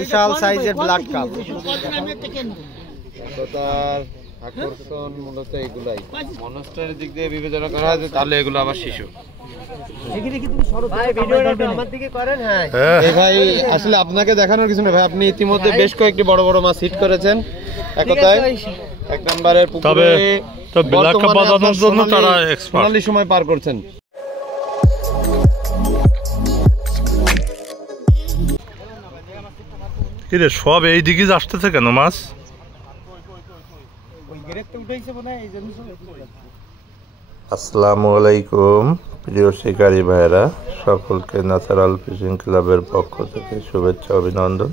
বিশাল সাইজের black cup. আকর্ষণ মূলত এগুলাই, মনস্টারের দিক দিয়ে বিবেচনা করা হয় তাহলে এগুলো আবার শিশু। ভাই আসলে আপনাকে দেখানোর কিছু না ভাই, আপনি ইতিমধ্যে বেশ কয়েকটি বড় বড় মাছ হিট করেছেন একতায়। এক নম্বরের পুকুরে সোনালী সময় পার করছেন। সব এই দিকে আসতেছে কেন মাছ? আসসালামু আলাইকুম প্রিয় শিকারী ভাইরা, সকলকে ন্যাচারাল ফিশিং ক্লাবের পক্ষ থেকে শুভেচ্ছা অভিনন্দন।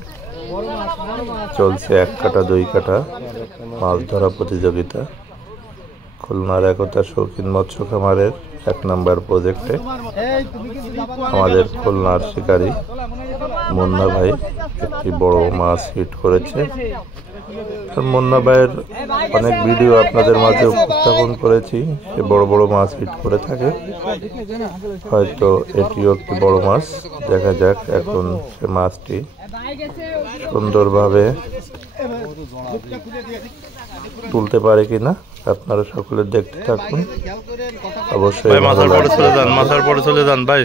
চলছে 1 কাটা 2 কাটা মাছ ধরা প্রতিযোগিতা খুলনার একতা শৌখিন মৎস্য খামারের 1 নম্বর প্রজেক্টে। আমাদের খুলনার শিকারী মুন্না ভাই একটি বড় মাছ হিট করেছে। মুন্না ভাইয়ের অনেক ভিডিও আপনাদের মাঝে উপস্থাপন করেছি, সে বড় বড় মাছ হিট করে থাকে। হয়তো এটিও একটি বড় মাছ, দেখা যাক এখন সে মাছটি সুন্দরভাবে তুলতে পারে কিনা। আপনারা সকলে দেখতে থাকুন। অবশ্যই মাথার পরে চলে যান ভাই।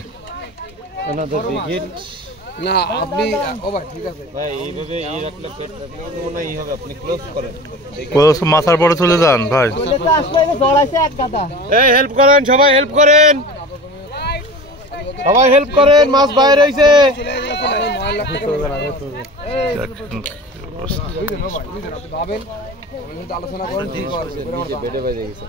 না আপনি ঠিক আছে ভাই, এইভাবে রাখলে পেট রাখলে না হবে, আপনি ক্লোজ করেন। মাথার পরে চলে যান ভাই। এই হেল্প করেন, সবাই হেল্প করেন, সবাই হেল্প করেন, মাছ বাইরে হইছে। আলোচনা করেন বেডে বেজে গেছে।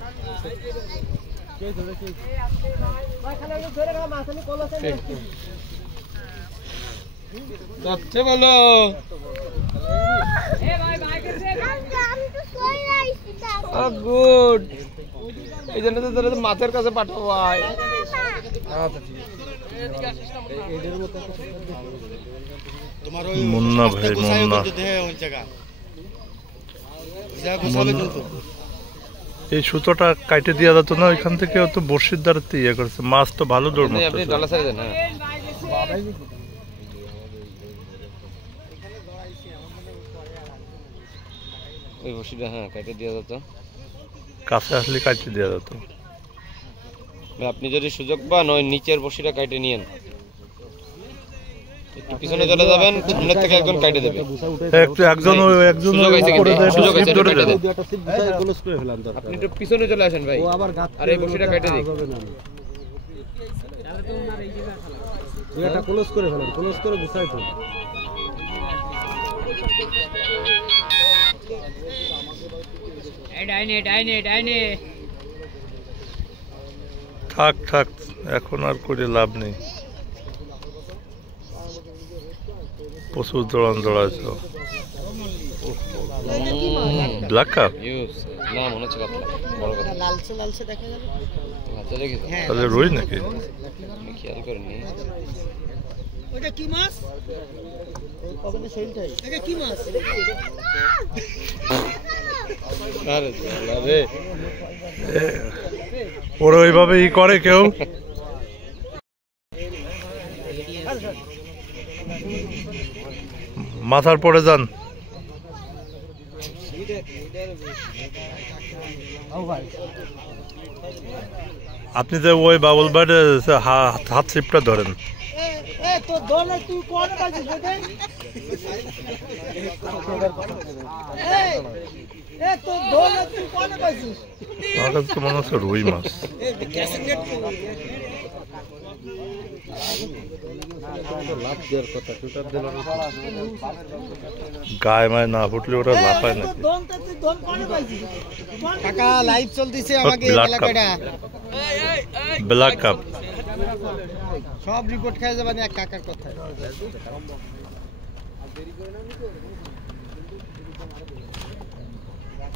যাচ্ছে বলো গুড, এই জন্য তো তোরা মাছের কাছে পাঠাবো। মুন্না ভাই, মুন্না এই সুতোটা কাটে দিয়া যেত না ওইখান থেকে, তো বর্ষির দ্বারা ইয়ে করছে। মাছ তো ভালো দৌড় মারতেছে। ওই বসিটা হ্যাঁ কাটে দেওয়া যেত, কাছে আসলে কাটে দেওয়া যেত। আপনি যদি সুযোগ পান ওই নিচের বসিটা কাটে নিয়েন, একটু পিছনে চলে যাবেন, সামনের থেকে একজন কাটে দেবে। আপনি একটু পিছনে চলে আসেন ভাই, আর এই বসিটা কাটে দিই। ক্লোজ করে ফেলেন, ক্লোজ করে গুছাই ফেলেন। থাক থাক, এখন আর করে লাভ নেই। প্রচুর দৌড়াছ। ব্ল্যাক কাপ না মনে হচ্ছে বড় কথা, লালচে লালচে দেখা যাবে। আচ্ছা দেখেছো তাহলে রুই নাকি? খেয়াল করিনি। ওটা কি মাছ? কবে সেইটাই। এটা কি মাছ? আরে জালা রে, ওরা ওইভাবে ই করে কেউ। মাথার পরে যান। আপনি যে ওই বাবুল বাড়ি হাত চিপটা ধরেন। আমার কাছে তো মনে হচ্ছে রুই মাছ। গায়ে মায় না ফুটলে ওরা লাফায় নাকি? লাইভ চলতেছে, ব্ল্যাক কাপ সব রিপোর্ট খাই যাবেন এক কাকার কথা।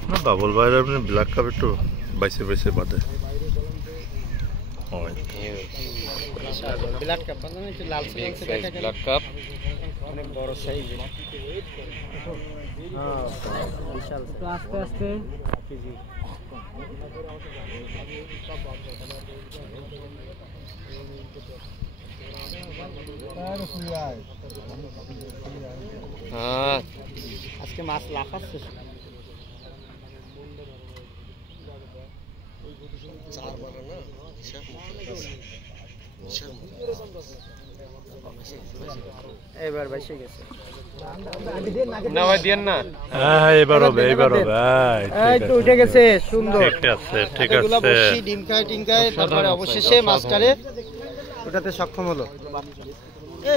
না বাবুল ভাইয়ের আপনি ব্ল্যাক কাপ একটু বাইসে বাইসে বাঁধে। ব্ল্যাক কাপ একটু লালচে লালচে দেখা যায়। ব্ল্যাক কাপ অনেক বড় সাইজ। হ্যাঁ বিশাল। আস্তে আস্তে কেজি। হ্যাঁ আজকে মাছ লাফাচ্ছে। এবার বেশি গেছে না ভাই দিয়েন না। হ্যাঁ এবার হবে এবার হবে। এই তো উঠে গেছে সুন্দর। ঠিক আছে ঠিক এগুলা আছে। বসি ডিম খায় টিম খায়, তারপরে অবশেষে মাছটারে ওটাতে সক্ষম হলো।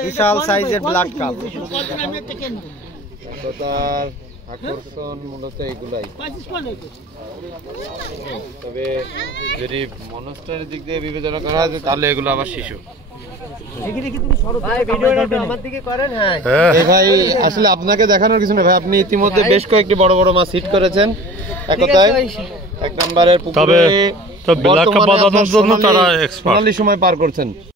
বিশাল সাইজের ব্লাড কাপ। তার আকর্ষণ মূলত এগুলাই। তবে যদি মনস্টারের দিক দিয়ে বিবেচনা করা হয় তাহলে এগুলো আবার শিশু। ভাই ভিডিওটা একটু আমার দিকে করেন। হ্যাঁ এই ভাই আসলে আপনাকে দেখানোর কিছু না ভাই, আপনি ইতিমধ্যে বেশ কয়েকটি বড় বড় মাছ হিট করেছেন একতায়। এক নম্বরের পুকুরে তবে ব্ল্যাক কাপ বাঁধানোর জন্য তারা এক্সপার্ট। সোনালি সময় পার করছেন।